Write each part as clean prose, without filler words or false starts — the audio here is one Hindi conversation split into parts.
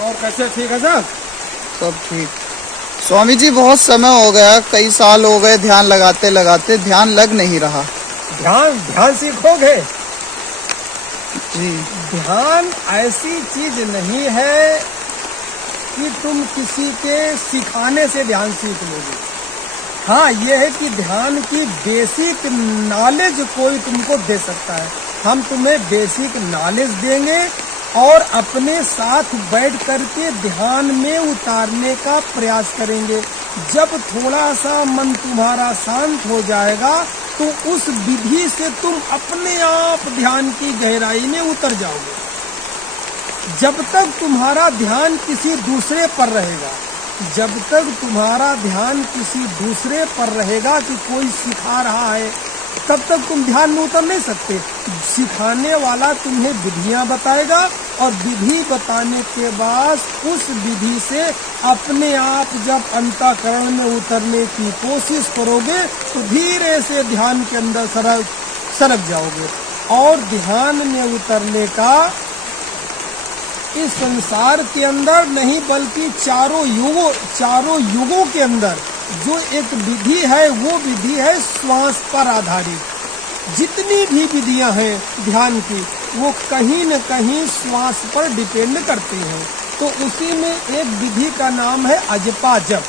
और कैसे, ठीक है सर? सब ठीक। स्वामी जी बहुत समय हो गया, कई साल हो गए ध्यान लगाते लगाते, ध्यान लग नहीं रहा। ध्यान सीखोगे? जी। ध्यान ऐसी चीज नहीं है कि तुम किसी के सिखाने से ध्यान सीख लोगे। हाँ, ये है कि ध्यान की बेसिक नॉलेज कोई तुमको दे सकता है। हम तुम्हें बेसिक नॉलेज देंगे और अपने साथ बैठ करके ध्यान में उतारने का प्रयास करेंगे। जब थोड़ा सा मन तुम्हारा शांत हो जाएगा तो उस विधि से तुम अपने आप ध्यान की गहराई में उतर जाओगे। जब तक तुम्हारा ध्यान किसी दूसरे पर रहेगा, जब तक तुम्हारा ध्यान किसी दूसरे पर रहेगा कि कोई सिखा रहा है, तब तक तुम ध्यान में उतर नहीं सकते। सिखाने वाला तुम्हें विधियां बताएगा और विधि बताने के बाद उस विधि से अपने आप जब अंतःकरण में उतरने की कोशिश करोगे तो धीरे से ध्यान के अंदर सरक जाओगे। और ध्यान में उतरने का इस संसार के अंदर नहीं बल्कि चारों युगों के अंदर जो एक विधि है वो विधि है श्वास पर आधारित। जितनी भी विधियां हैं ध्यान की वो कहीं न कहीं श्वास पर डिपेंड करती हैं। तो उसी में एक विधि का नाम है अजपा जप।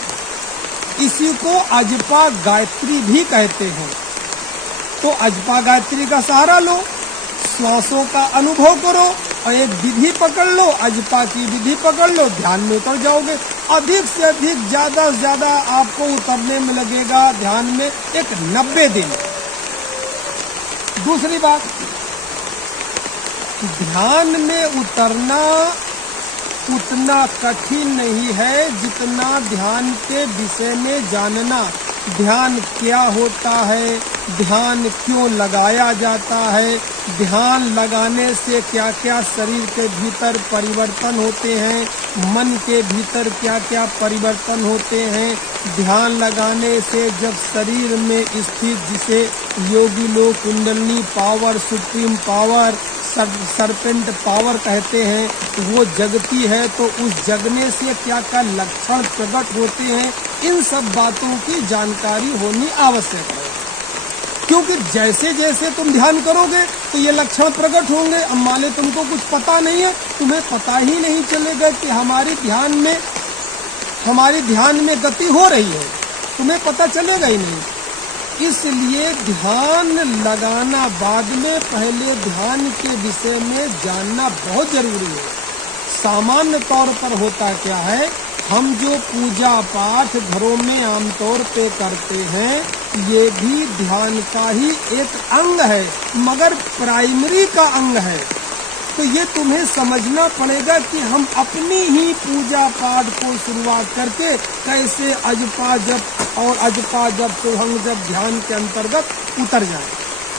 इसी को अजपा गायत्री भी कहते हैं। तो अजपा गायत्री का सहारा लो, श्वासों का अनुभव करो और एक विधि पकड़ लो, अजपा की विधि पकड़ लो, ध्यान में उतर जाओगे। अधिक से अधिक ज्यादा से ज्यादा आपको उतरने में लगेगा ध्यान में एक 90 दिन। दूसरी बात, ध्यान में उतरना उतना कठिन नहीं है जितना ध्यान के विषय में जानना। ध्यान क्या होता है, ध्यान क्यों लगाया जाता है, ध्यान लगाने से क्या क्या शरीर के भीतर परिवर्तन होते हैं, मन के भीतर क्या क्या परिवर्तन होते हैं। ध्यान लगाने से जब शरीर में स्थित, जिसे योगी लोग kundalini power, supreme power, serpent power कहते हैं, वो जगती है, तो उस जगने से क्या क्या लक्षण प्रकट होते हैं, इन सब बातों की जानकारी होनी आवश्यक है। क्योंकि जैसे जैसे तुम ध्यान करोगे तो ये लक्षण प्रकट होंगे। अब मान लो तुमको कुछ पता नहीं है, तुम्हें पता ही नहीं चलेगा कि हमारी ध्यान में गति हो रही है, तुम्हें पता चलेगा ही नहीं। इसलिए ध्यान लगाना बाद में, पहले ध्यान के विषय में जानना बहुत जरूरी है। सामान्य तौर पर होता क्या है, हम जो पूजा पाठ घरों में आमतौर पे करते हैं ये भी ध्यान का ही एक अंग है, मगर प्राइमरी का अंग है। तो ये तुम्हें समझना पड़ेगा कि हम अपनी ही पूजा पाठ को शुरुआत करके कैसे अजपा जप और अजपा जप शुभंग जप ध्यान के अंतर्गत उतर जाए।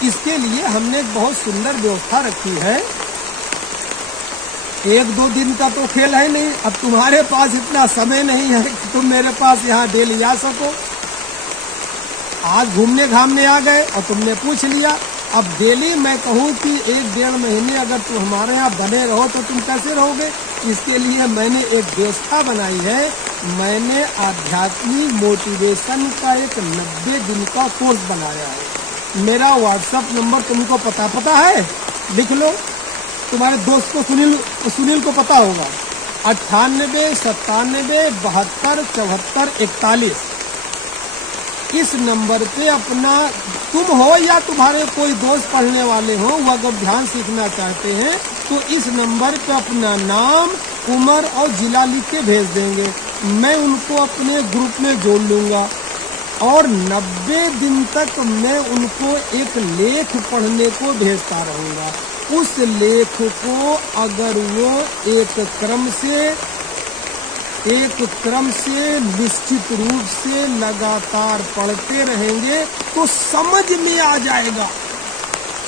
इसके लिए हमने एक बहुत सुंदर व्यवस्था रखी है। एक दो दिन का तो खेल है नहीं। अब तुम्हारे पास इतना समय नहीं है कि तुम मेरे पास यहाँ डेली आ सको। आज घूमने घामने आ गए और तुमने पूछ लिया। अब डेली मैं कहूँ कि 1-1.5 महीने अगर तुम हमारे यहाँ बने रहो तो तुम कैसे रहोगे। इसके लिए मैंने एक व्यवस्था बनाई है। मैंने आध्यात्मिक मोटिवेशन का एक 90 दिन का कोर्स बनाया है। मेरा व्हाट्सएप नंबर तुमको पता है, लिख लो। तुम्हारे दोस्त को सुनील को पता होगा, 98 97 72 74 41। इस नंबर पे अपना, तुम हो या तुम्हारे कोई दोस्त पढ़ने वाले हो, वो अगर ध्यान सीखना चाहते हैं तो इस नंबर पे अपना नाम, उम्र और जिला लिख के भेज देंगे। मैं उनको अपने ग्रुप में जोड़ लूँगा और 90 दिन तक मैं उनको एक लेख पढ़ने को भेजता रहूँगा। उस लेख को अगर वो एक क्रम से निश्चित रूप से लगातार पढ़ते रहेंगे तो समझ में आ जाएगा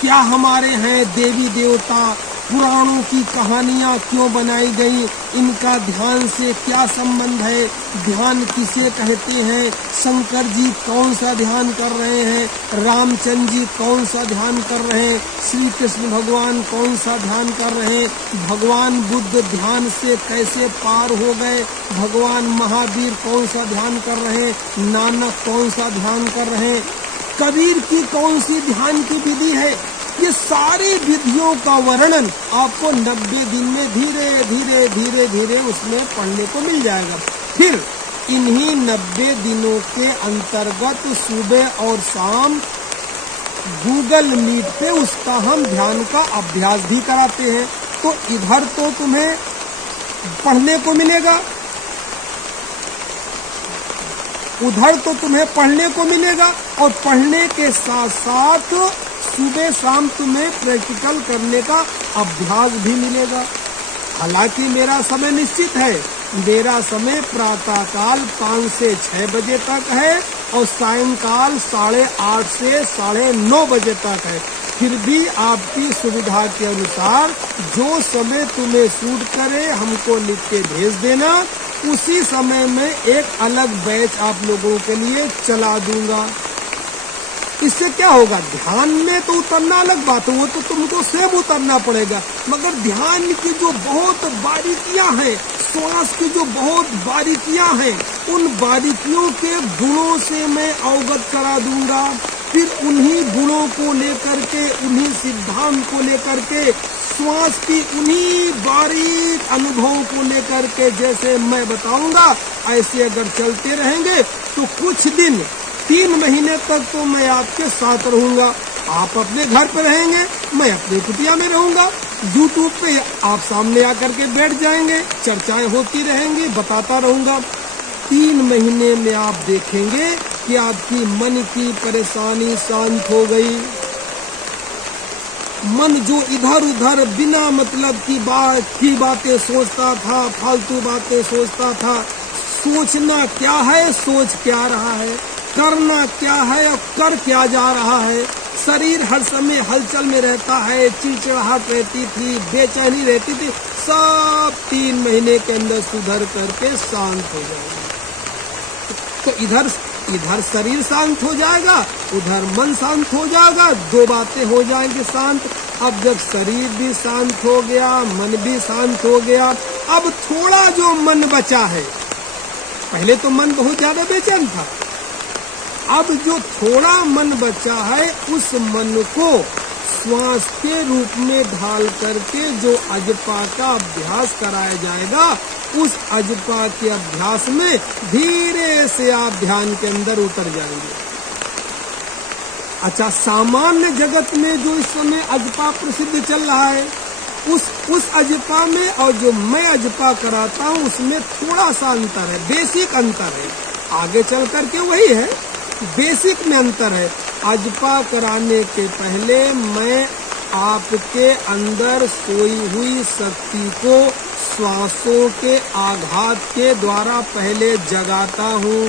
क्या हमारे हैं देवी देवता, पुराणों की कहानियाँ क्यों बनाई गई, इनका ध्यान से क्या संबंध है, ध्यान किसे कहते हैं, शंकर जी कौन सा ध्यान कर रहे हैं, रामचंद्र जी कौन सा ध्यान कर रहे हैं, श्री कृष्ण भगवान कौन सा ध्यान कर रहे हैं, भगवान बुद्ध ध्यान से कैसे पार हो गए, भगवान महावीर कौन सा ध्यान कर रहे हैं, नानक कौन सा ध्यान कर रहे हैं, कबीर की कौन सी ध्यान की विधि है, ये सारी विधियों का वर्णन आपको 90 दिन में धीरे धीरे धीरे धीरे उसमें पढ़ने को मिल जाएगा। फिर इन्हीं 90 दिनों के अंतर्गत सुबह और शाम गूगल मीट पे उसका हम ध्यान का अभ्यास भी कराते हैं। तो इधर तो तुम्हें पढ़ने को मिलेगा, उधर तो तुम्हें पढ़ने को मिलेगा, और पढ़ने के साथ साथ सुबह शाम तुम्हें प्रैक्टिकल करने का अभ्यास भी मिलेगा। हालांकि मेरा समय निश्चित है, मेरा समय प्रातःकाल 5 से 6 बजे तक है और सायंकाल 8:30 से 9:30 बजे तक है। फिर भी आपकी सुविधा के अनुसार जो समय तुम्हें सूट करे हमको लिख के भेज देना, उसी समय में एक अलग बैच आप लोगों के लिए चला दूंगा। इससे क्या होगा, ध्यान में तो उतरना अलग बात है, वो तो तुमको स्वयं उतरना पड़ेगा, मगर ध्यान की जो बहुत बारीकियां हैं, श्वास की जो बहुत बारीकियां हैं, उन बारीकियों के गुणों से मैं अवगत करा दूंगा। फिर उन्हीं गुणों को लेकर के, उन्हीं सिद्धांत को लेकर के, श्वास की उन्हीं बारीक अनुभवों को लेकर के जैसे मैं बताऊंगा, ऐसे अगर चलते रहेंगे तो कुछ दिन 3 महीने तक तो मैं आपके साथ रहूंगा। आप अपने घर पे रहेंगे, मैं अपने कुटिया में रहूंगा, यूट्यूब पे आप सामने आकर के बैठ जाएंगे, चर्चाएं होती रहेंगी, बताता रहूंगा। 3 महीने में आप देखेंगे कि आपकी मन की परेशानी शांत हो गई। मन जो इधर उधर बिना मतलब की बातें सोचता था, फालतू बातें सोचता था, सोचना क्या है, सोच क्या रहा है, करना क्या है और कर क्या जा रहा है, शरीर हर समय हलचल में रहता है, चिड़चिड़ाहट रहती थी, बेचैनी रहती थी, सब 3 महीने के अंदर सुधर करके शांत हो जाएगा। तो इधर शरीर शांत हो जाएगा, उधर मन शांत हो जाएगा, 2 बातें हो जाएंगी शांत। अब जब शरीर भी शांत हो गया, मन भी शांत हो गया, अब थोड़ा जो मन बचा है, पहले तो मन बहुत ज्यादा बेचैन था, अब जो थोड़ा मन बचा है उस मन को श्वास के रूप में ढाल करके जो अजपा का अभ्यास कराया जाएगा, उस अजपा के अभ्यास में धीरे से आप ध्यान के अंदर उतर जाएंगे। अच्छा, सामान्य जगत में जो इस समय अजपा प्रसिद्ध चल रहा है, उस अजपा में और जो मैं अजपा कराता हूँ उसमें थोड़ा सा अंतर है, बेसिक अंतर है, आगे चल करके वही है, बेसिक में अंतर है। अजपा कराने के पहले मैं आपके अंदर सोई हुई शक्ति को श्वासों के आघात के द्वारा पहले जगाता हूँ।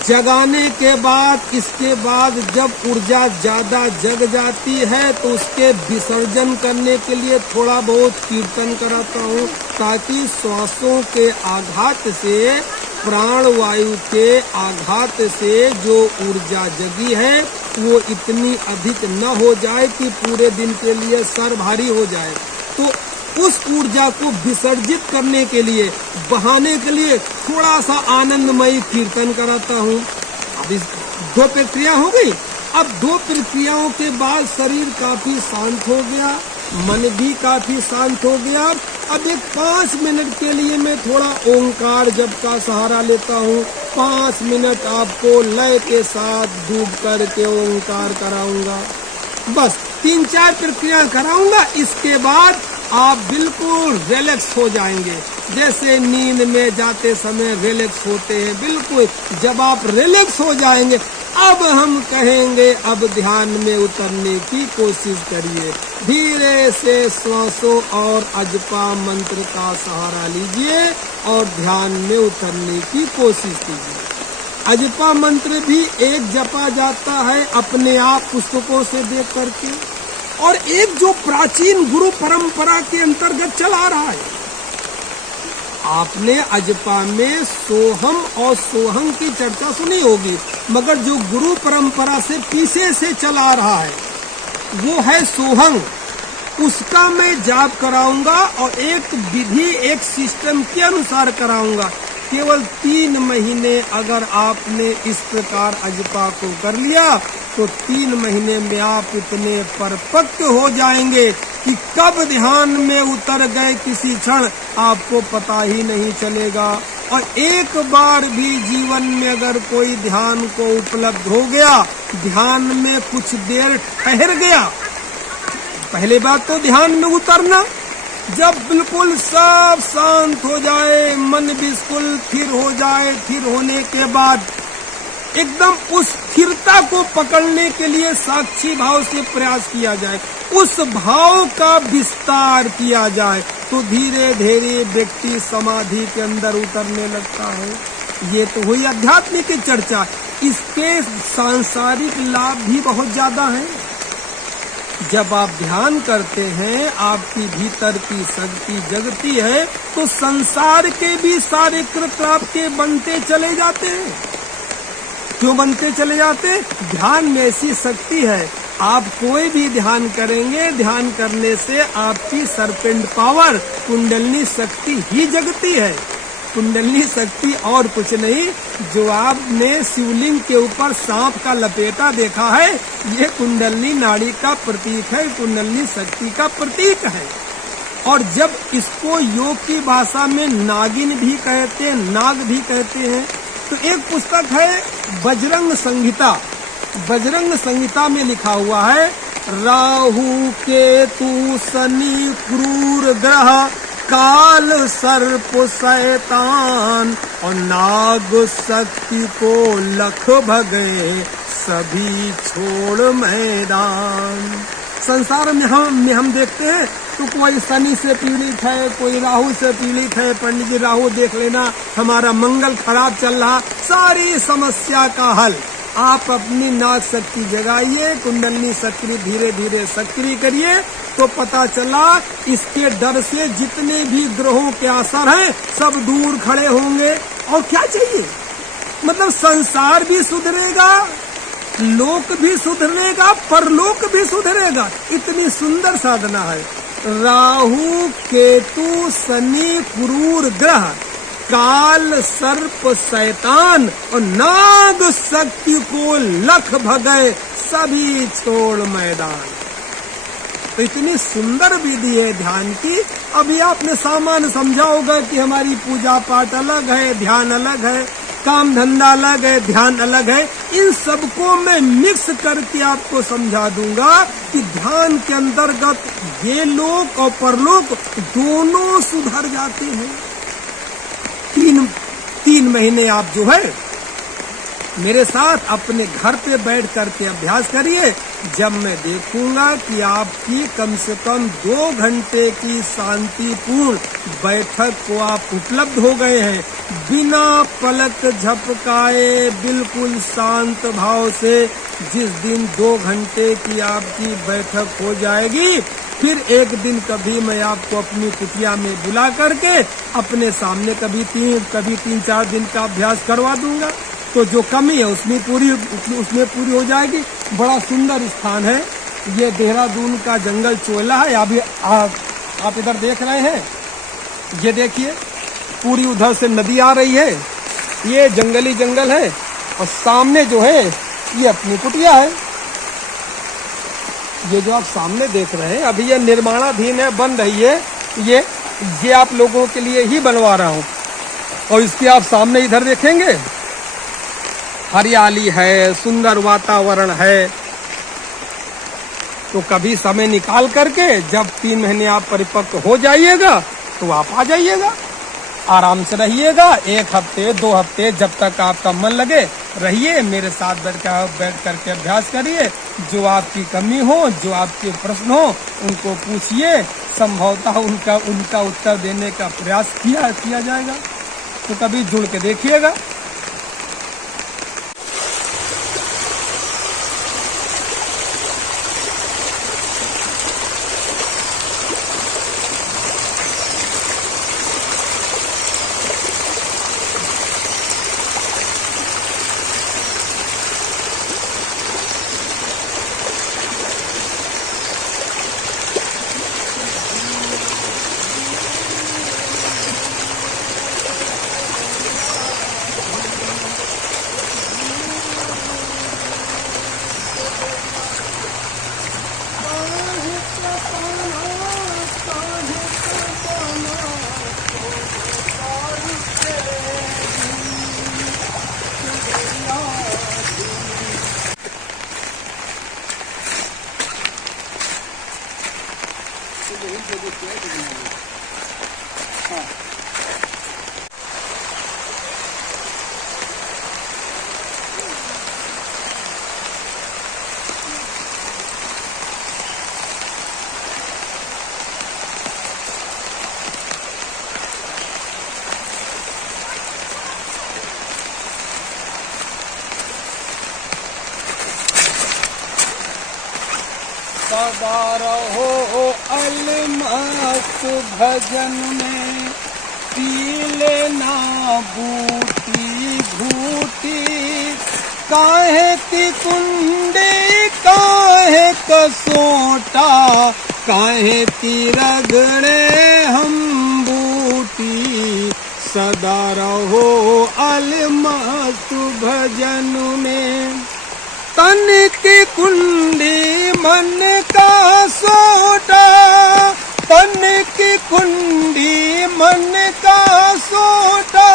जगाने के बाद, इसके बाद जब ऊर्जा ज्यादा जग जाती है तो उसके विसर्जन करने के लिए थोड़ा बहुत कीर्तन कराता हूँ, ताकि श्वासों के आघात से, प्राण वायु के आघात से जो ऊर्जा जगी है वो इतनी अधिक न हो जाए कि पूरे दिन के लिए सर भारी हो जाए। तो उस ऊर्जा को विसर्जित करने के लिए, बहाने के लिए थोड़ा सा आनंदमयी कीर्तन कराता हूँ। अब इस 2 प्रक्रिया हो गई। अब 2 प्रक्रियाओं के बाद शरीर काफी शांत हो गया, मन भी काफी शांत हो गया। अब एक 5 मिनट के लिए मैं थोड़ा ओंकार जप का सहारा लेता हूँ। 5 मिनट आपको लय के साथ डूब करके ओंकार कराऊंगा। बस 3-4 प्रक्रिया कराऊंगा। इसके बाद आप बिल्कुल रिलैक्स हो जाएंगे, जैसे नींद में जाते समय रिलैक्स होते हैं। बिल्कुल जब आप रिलैक्स हो जाएंगे, अब हम कहेंगे अब ध्यान में उतरने की कोशिश करिए। धीरे से श्वासों और अजपा मंत्र का सहारा लीजिए और ध्यान में उतरने की कोशिश कीजिए। अजपा मंत्र भी एक जपा जाता है अपने आप पुस्तकों से देख करके, और एक जो प्राचीन गुरु परंपरा के अंतर्गत चला रहा है। आपने अजपा में सोहम और सोहंग की चर्चा सुनी होगी, मगर जो गुरु परंपरा से पीछे से चला रहा है वो है सोहंग। उसका मैं जाप कराऊंगा और एक विधि, एक सिस्टम के अनुसार कराऊंगा। केवल 3 महीने अगर आपने इस प्रकार अजपा को कर लिया तो 3 महीने में आप इतने परिपक्व हो जाएंगे कि कब ध्यान में उतर गए किसी क्षण आपको पता ही नहीं चलेगा। और एक बार भी जीवन में अगर कोई ध्यान को उपलब्ध हो गया, ध्यान में कुछ देर ठहर गया, पहले बात तो ध्यान में उतरना, जब बिल्कुल सब शांत हो जाए, मन बिल्कुल स्थिर हो जाए, स्थिर होने के बाद एकदम उस स्थिरता को पकड़ने के लिए साक्षी भाव से प्रयास किया जाए, उस भाव का विस्तार किया जाए, तो धीरे धीरे व्यक्ति समाधि के अंदर उतरने लगता है। ये तो हुई अध्यात्म की चर्चा। इसके सांसारिक लाभ भी बहुत ज्यादा हैं। जब आप ध्यान करते हैं, आपकी भीतर की शक्ति जगती है, तो संसार के भी सारे कृत्य आपके बनते चले जाते हैं। क्यों बनते चले जाते? ध्यान में ऐसी शक्ति है, आप कोई भी ध्यान करेंगे, ध्यान करने से आपकी सरपेंट पावर, कुंडलनी शक्ति ही जगती है। कुंडलनी शक्ति और कुछ नहीं, जो आपने शिवलिंग के ऊपर सांप का लपेटा देखा है, ये कुंडलनी नाड़ी का प्रतीक है, कुंडलनी शक्ति का प्रतीक है। और जब इसको योग की भाषा में नागिन भी कहते हैं, नाग भी कहते हैं, तो एक पुस्तक है बजरंग संहिता। बजरंग संहिता में लिखा हुआ है, राहु केतु शनि क्रूर ग्रह काल सर्प शैतान और नाग शक्ति को लख भगे सभी छोड़ मैदान। संसार में हम देखते हैं तो कोई शनि से पीड़ित है, कोई राहु से पीड़ित है, पंडित जी राहु देख लेना, हमारा मंगल खराब चल रहा। सारी समस्या का हल आप अपनी नाग शक्ति जगाइए, कुंडलनी सक्रिय धीरे धीरे सक्रिय करिए, तो पता चला इसके डर से जितने भी ग्रहों के असर हैं सब दूर खड़े होंगे। और क्या चाहिए? मतलब संसार भी सुधरेगा, लोक भी सुधरेगा, परलोक भी सुधरेगा। इतनी सुंदर साधना है। राहु केतु शनि क्रूर ग्रह काल सर्प शैतान और नाग शक्ति को लख भगे सभी छोड़ मैदान। तो इतनी सुंदर विधि है ध्यान की। अभी आपने सामान्य समझा होगा कि हमारी पूजा पाठ अलग है, ध्यान अलग है, काम धंधा अलग है, ध्यान अलग है। इन सबको मैं मिक्स करके आपको समझा दूंगा कि ध्यान के अंतर्गत ये लोक और परलोक दोनों सुधर जाते हैं। तीन महीने आप जो है मेरे साथ अपने घर पे बैठ करके अभ्यास करिए। जब मैं देखूंगा कि आपकी कम से कम 2 घंटे की शांतिपूर्ण बैठक को आप उपलब्ध हो गए हैं, बिना पलक झपकाए बिल्कुल शांत भाव से, जिस दिन 2 घंटे की आपकी बैठक हो जाएगी, फिर एक दिन कभी मैं आपको अपनी कुटिया में बुला करके अपने सामने कभी 3-4 दिन का अभ्यास करवा दूंगा। तो जो कमी है उसमें पूरी हो जाएगी। बड़ा सुंदर स्थान है ये, देहरादून का जंगल चोला है। अभी आप इधर देख रहे हैं, ये देखिए पूरी उधर से नदी आ रही है, ये जंगली जंगल है, और सामने जो है ये अपनी कुटिया है। ये जो आप सामने देख रहे हैं अभी ये निर्माणाधीन है, बन रही है। ये आप लोगों के लिए ही बनवा रहा हूँ। और इसके आप सामने इधर देखेंगे हरियाली है, सुंदर वातावरण है। तो कभी समय निकाल करके जब 3 महीने आप परिपक्व हो जाइएगा तो आप आ जाइएगा, आराम से रहिएगा। 1 हफ्ते 2 हफ्ते जब तक आपका मन लगे रहिए, मेरे साथ बैठ करके अभ्यास करिए। जो आपकी कमी हो, जो आपके प्रश्न हो, उनको पूछिए, संभवतः उनका उत्तर देने का प्रयास किया जाएगा। तो कभी जुड़ के देखिएगा। सदा रहो अलमस्त भजन में, पी लेना बूटी घूटी, काहे ती कुंडी काहे कसोटा, काहे ती रगड़े हम बूटी, सदा रहो अलमस्त भजन में। तन की कुंडी मन का सोटा, तन की कुंडी मन का सोटा,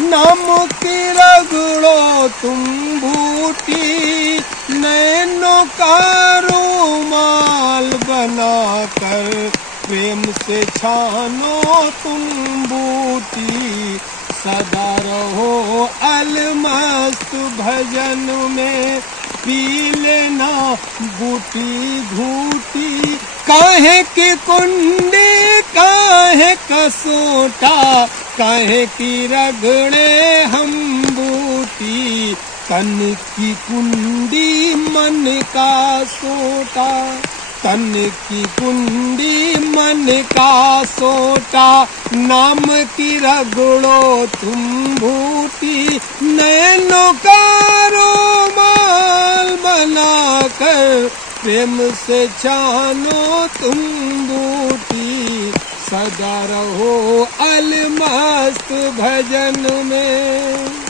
नाम की रगड़ो तुम बूटी, नैनों का रुमाल बनाकर प्रेम से छानो तुम बूटी, सदा रहो अलमस्त भजन में, पी लेना बूटी घूटी, काहे की कुंडी काहे कसोटा, काहे की रगड़े हम बूटी, तन की कुंडी मन का सोटा, तन की कुंडी मन का सोटा, नाम की रगड़ो तुम बूटी, नैनों का रुमाल बनाकर प्रेम से छानो तुम बूटी, सदा रहो अलमस्त भजन में।